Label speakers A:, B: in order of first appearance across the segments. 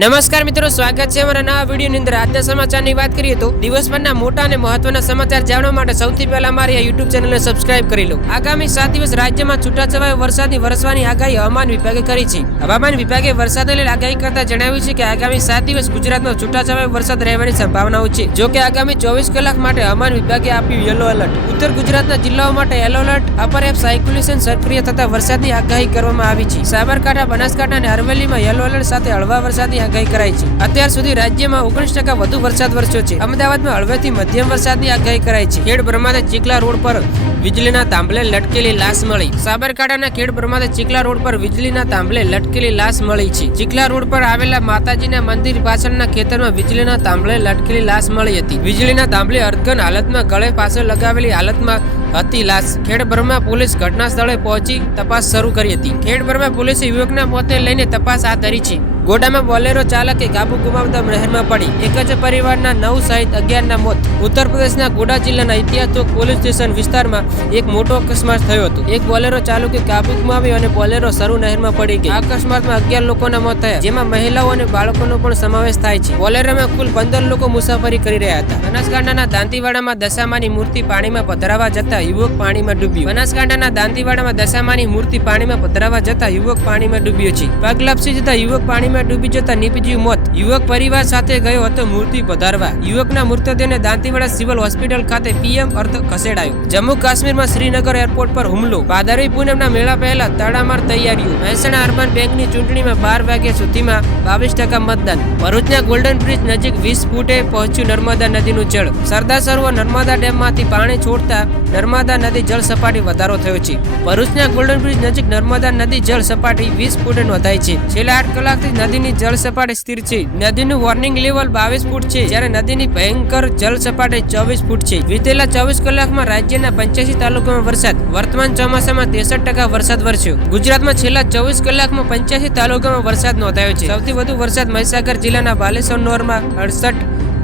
A: નમસ્કાર મિત્રો, સ્વાગત છે અમારા નવા વિડીયોની અંદર. આજના સમાચારની વાત કરીએ તો દિવસભરના મોટા અને મહત્વના સમાચાર જાણવા માટે સૌથી પહેલા અમારી આ યુટ્યુબ ચેનલને સબસ્ક્રાઇબ કરી લો. આગામી સાત દિવસ રાજ્યમાં છૂટાછવાયા વરસાદની વરસવાની આગાહી હવામાન વિભાગે કરી છે. હવામાન વિભાગે વરસાદને લઈને આગાહી કરતા જણાવ્યું છે કે આગામી સાત દિવસ ગુજરાતમાં છૂટાછવાયો વરસાદ રહેવાની સંભાવનાઓ છે. જો કે આગામી ચોવીસ કલાક માટે હવામાન વિભાગે આપ્યું યલો એલર્ટ ઉત્તર ગુજરાતના જિલ્લાઓ માટે yellow alert upper air circulation સક્રિય થતા વરસાદની આગાહી કરવામાં આવી છે. સાબરકાંઠા, બનાસકાંઠા અને અરવલ્લીમાં યલો એલર્ટ સાથે હળવા વરસાદની આગાહી કરાઈ છે. અત્યાર સુધી રાજ્યમાં ઓગણીસ ટકા વધુ વરસાદ વરસ્યો છે. અમદાવાદમાં હળવેથી મધ્યમ વરસાદની આગાહી કરાઈ છે. ખેડ બ્રહ્માદા ચીકલા રોડ પર વીજળીના તાંબલે લટકેલી લાશ મળી. સાબરકાંઠાના ખેડ બ્રહ્માદા ચીકલા રોડ પર વીજળીના તાંબલે લટકેલી લાશ મળી છે. ચીકલા રોડ પર આવેલા માતાજીના મંદિર પાછળના ખેતરમાં વીજળીના તાંબલે લટકેલી લાશ મળી હતી. વીજળીના તાંબલે અર્ધન હાલતમાં ગળે પાછળ લગાવેલી હાલતમાં હતી લાશ. ખેડબ્રહ્મા પોલીસ ઘટના સ્થળે પહોંચી તપાસ શરૂ કરી હતી. ખેડબ્રહ્મા પોલીસે યુવકના મોતને લઈને તપાસ હાથ ધરી છે. ગોડામાં બોલેરો ચાલકે કાબુ ગુમાવતા નહેરમાં પડી. એક જ પરિવારના નવ સહિત અગિયારના મોત. ઉત્તર પ્રદેશના ગોડા જિલ્લાના ઇતિહાસ પોલીસ સ્ટેશન વિસ્તારમાં એક મોટો અકસ્માત થયો હતો. એક બોલેરો ચાલકે કાબુ ગુમાવ્યો અને બોલેરો સરુ નહેરમાં પડી ગઈ. અકસ્માતમાં અગિયાર લોકોના મોત થયા, જેમાં મહિલાઓ અને બાળકોનો પણ સમાવેશ થાય છે. બોલેરોમાં કુલ પંદર લોકો મુસાફરી કરી રહ્યા હતા. બનાસકાંઠાના દાંતીવાડામાં દશામાની મૂર્તિ પાણીમાં પધરાવા જતા યુવક પાણીમાં ડૂબ્યો. બનાસકાંઠાના દાંતીવાડામાં દશામાની મૂર્તિ પાણીમાં પધરાવા જતા યુવક પાણીમાં ડૂબ્યો છે. પગ લપસી જતા યુવક પાણીમાં ડૂબી જતા નીપજ્યું મોત. યુવક પરિવાર સાથે ગયો હતો મૂર્તિ પધારવા. યુવકના મૃતદેહને દાંતીવાડા સિવિલ હોસ્પિટલ ખાતે પીએમ અર્થ ખસેડાયો. જમ્મુ કાશ્મીરમાં શ્રીનગર એરપોર્ટ પર હુમલો. ભાદરવી પૂનમના મેળા પહેલા તડામાર તૈયારીઓ. મહેસાણા અર્બન બેંકની ચૂંટણીમાં બાર વાગ્યા સુધીમાં બાવીસ ટકા મતદાન. ભરૂચના ગોલ્ડન બ્રિજ નજીક વીસ ફૂટે પહોંચ્યું નર્મદા નદીનું જળ. સરદાર સરોવર નર્મદા ડેમમાંથી પાણી છોડતા નર્મદા નદી જળ સપાટી વધારો થયો છે. ભરૂચના ગોલ્ડન બ્રિજ નજીક નર્મદા નદી જળ સપાટી વીસ ફૂટે નોંધાઈ છે. છેલ્લા આઠ કલાકથી નદીની જળ સપાટી સ્થિર છે. નદીનું વોર્નિંગ લેવલ બાવીસ ફૂટ છે. જ્યારે નદીની ભયંકર જળ સપાટી ચોવીસ ફૂટ છે. વીતેલા ચોવીસ કલાકમાં રાજ્યના પંચ્યાસી તાલુકામાં વરસાદ. વર્તમાન ચોમાસામાં ત્રેસઠ ટકા વરસાદ વરસ્યો. ગુજરાતમાં છેલ્લા ચોવીસ કલાકમાં પંચ્યાસી તાલુકામાં વરસાદ નોંધાયો છે. સૌથી વધુ વરસાદ મહીસાગર જિલ્લાના બાલેશ્વર નોરમાં અડસઠ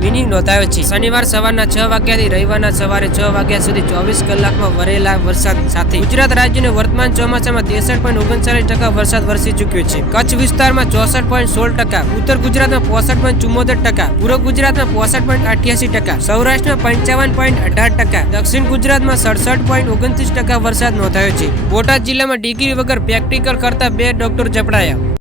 A: મિની નોંધાયો છે. શનિવાર સવારના છ વાગ્યાથી રવિવારના સવારે છ વાગ્યા સુધી ચોવીસ કલાકમાં વરેલા વરસાદ સાથે. ગુજરાત રાજ્યને વર્તમાન ચોમાસામાં ત્રેસઠ પોઈન્ટ ઓગણચાલીસ ટકા વરસાદ વરસી ચૂક્યો છે. કચ્છ વિસ્તારમાં ચોસઠ પોઈન્ટ સોળ ટકા, ઉત્તર ગુજરાતમાં પોસઠ પોઈન્ટ ચુમ્મોતેર ટકા, પૂર્વ ગુજરાતમાં પોસઠ પોઈન્ટ અઠ્યાસી ટકા, સૌરાષ્ટ્રમાં પંચાવન પોઈન્ટ અઢાર ટકા, દક્ષિણ ગુજરાતમાં સડસઠ પોઈન્ટ ઓગણત્રીસ ટકા વરસાદ નોંધાયો છે. બોટાદ જિલ્લામાં ડિગ્રી વગર પ્રેક્ટિકલ કરતા બે ડોક્ટર ઝપડાયા.